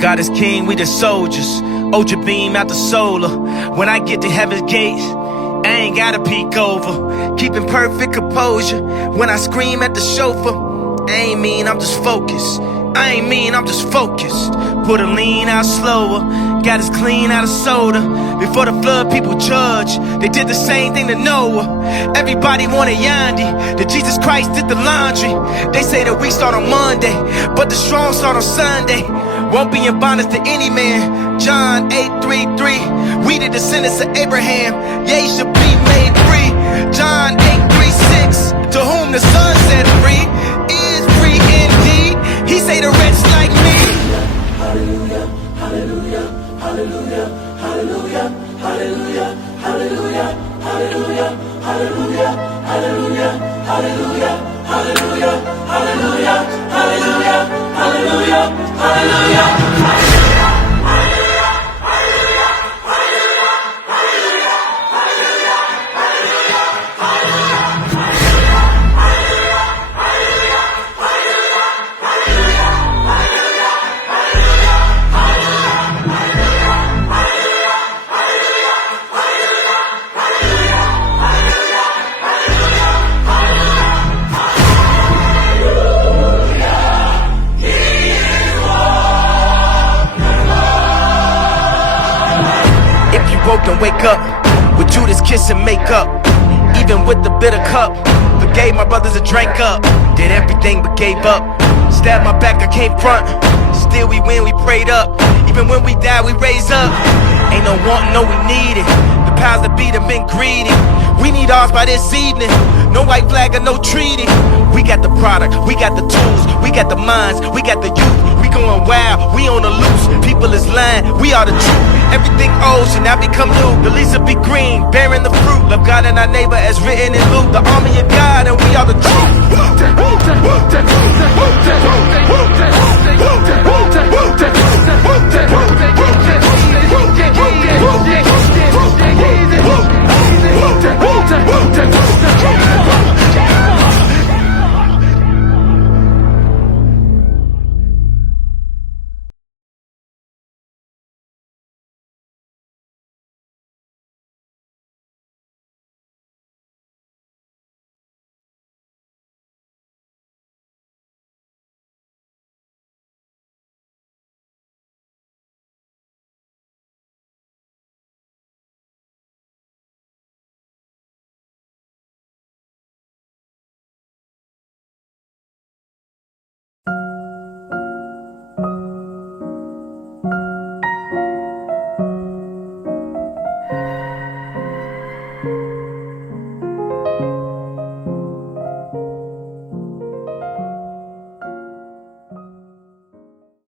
God is king, we the soldiers. Ultra beam out the solar. When I get to heaven's gates, I ain't gotta peek over. Keeping perfect composure. When I scream at the chauffeur, I ain't mean, I'm just focused. I ain't mean, I'm just focused. Put a lean out slower. Got us clean out of soda. Before the flood, people judge. They did the same thing to Noah. Everybody wanted Yandi. That Jesus Christ did the laundry. They say that we start on Monday, but the strong start on Sunday. Won't be in bondage to any man. John 8:33. We the descendants of Abraham. Ye should be made free. John 8:36. To whom the Son set free is free indeed. He say the wretch like me. Hallelujah, hallelujah, hallelujah, hallelujah, hallelujah, hallelujah, hallelujah, hallelujah, hallelujah, hallelujah, hallelujah, hallelujah, hallelujah, hallelujah, hallelujah. Woke and wake up with Judas kiss and makeup. Even with the bitter cup, forgave my brothers a drink up. Did everything but gave up. Stabbed my back, I came front. Still we win, we prayed up. Even when we die, we raise up. Ain't no wanting, no we need it. The powers that be have been greedy. We need ours by this evening. No white flag or no treaty. We got the product, we got the tools, we got the minds, we got the youth. We going wild, we on the loose. People is lying, we are the truth. Everything old should now become new. The leaves will be green, bearing the fruit. Love God and our neighbor as written in Luke. The army of God and we are the truth.